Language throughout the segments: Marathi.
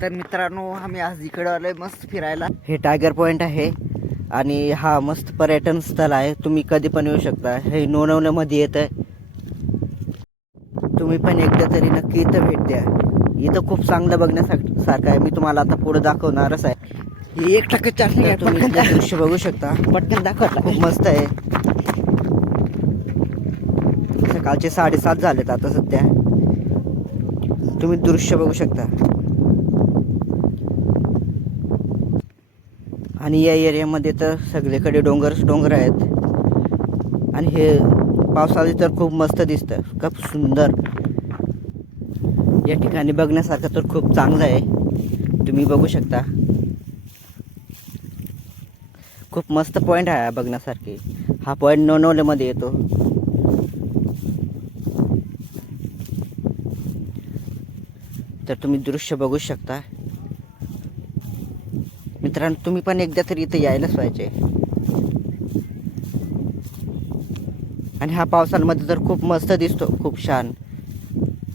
तर मित्रांनो आम्ही आज इकडं आलोय मस्त फिरायला. हे टायगर पॉइंट आहे आणि हा मस्त पर्यटन स्थळ आहे. तुम्ही कधी पण येऊ शकता. हे लोणावल्यामध्ये येत आहे तुम्ही पण एकदा तरी नक्की इथं भेट द्या. इथं खूप चांगलं बघण्यासाठी सारखं आहे. मी तुम्हाला आता पुढे दाखवणारच आहे. हे एक टक्के आहे तुम्ही इथलं दृश्य बघू शकता. पटकन दाखवत खूप मस्त आहे. सकाळचे साडेसात झालेत आता सध्या. तुम्ही दृश्य बघू शकता. आणि या एरियामध्ये तर सगळीकडे डोंगरच डोंगर आहेत. आणि हे पावसाळी तर खूप मस्त दिसतं. खूप सुंदर. या ठिकाणी बघण्यासारखं तर खूप चांगलं आहे. तुम्ही बघू शकता. खूप मस्त पॉईंट आहे बघण्यासारखे बघण्यासारखी. हा पॉईंट नोनवलेमध्ये येतो. तर तुम्ही दृश्य बघू शकता. मित्रांनो तुम्ही पण एकदा तरी इथं यायलाच पाहिजे. आणि हा पावसाळ्यामध्ये तर खूप मस्त दिसतो खूप छान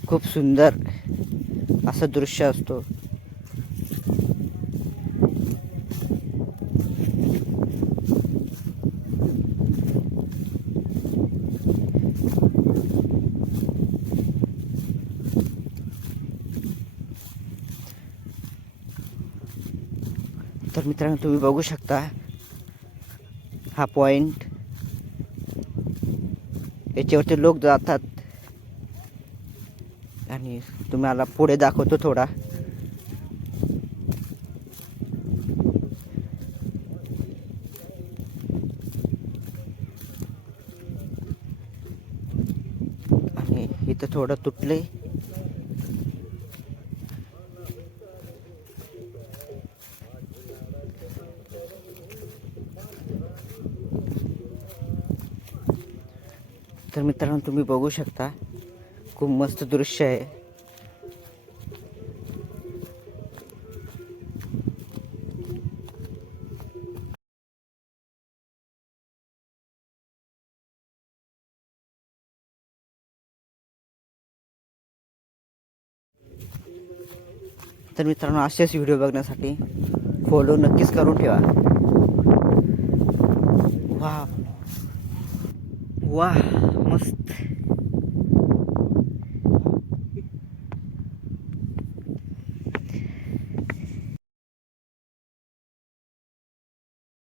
खूप सुंदर असं दृश्य असतो. तर मित्रांनो तुम्ही बघू शकता हा पॉईंट याच्यावरती लोक जातात. आणि तुम्हाला पुढे दाखवतो थोडा. आणि इथं थोडं तुटले तर मित्रांनो तुम्ही बघू शकता. खूप मस्त दृश्य आहे. तर मित्रांनो असेच व्हिडिओ बघण्यासाठी फॉलो नक्कीच करून ठेवा. वा वा मस्त